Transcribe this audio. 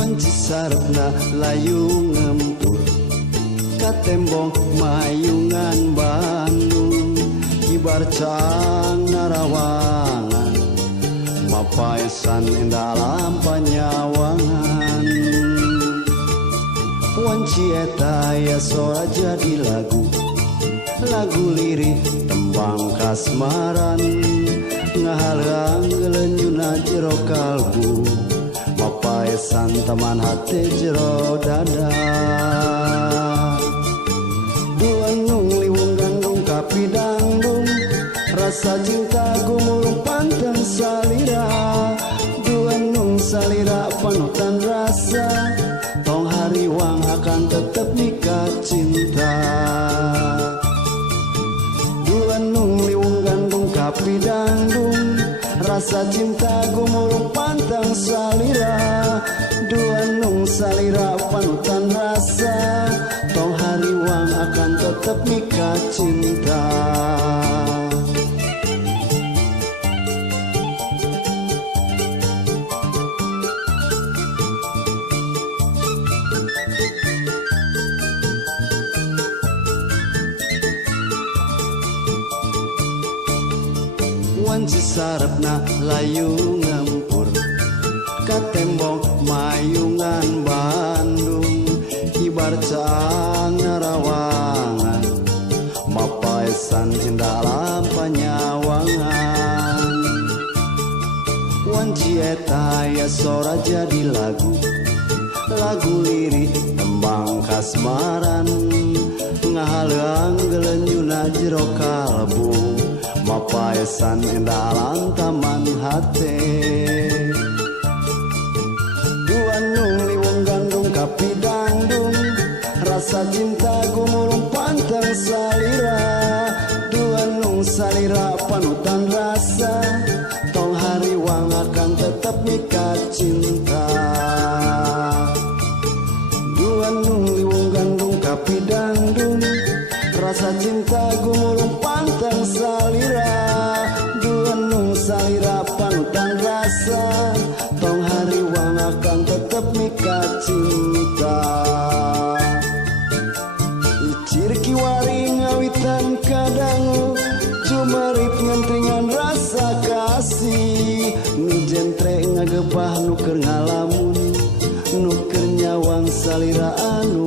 Wanci sarepna layu ngempur katembong mayungan Bandung kibar cang narawangan mapaesan dalam panyawangan. Wanci eta ya sora jadi lagu lirik tembang kasmaran ngahalang gelenjuna jero kalbu mapaesan teman hati jero dada. Duanung liwung gandung kapi dangdung rasa cinta gumulung pantang salira. Duanung salira panutan rasa tong hariwang akan tetap nikah cinta. Duanung liwung gandung kapi dangdung rasa cinta gumulung pantang salira. Duanung salira panutan rasa tong hariwang akan tetap nikah cinta. Wanci sarepna layu ngempur katembong mayungan Bandung kibar cang narawangan mapaesan dalam panyawangan. Wanci eta ya sora jadi lagu lirik tembang kasmaran ngahalang gelenjuna jero kalbu mapaesan dalam taman hati. Duanung liwung gandung kapi dangdung rasa cinta gumulung pantang salira. Duanung salira panutan rasa tong hariwang akan tetap nikah cinta. Duanung liwung gandung kapi dangdung rasa cinta gumulung pantang salira. Duanung salira panutan rasa tong hariwang akan tetap nikah cinta. Icir kiwari ngawitan kadangu cumarip ngentringan rasa kasih ngejentre ngagebah nuker ngalamun nuker nyawang salira anu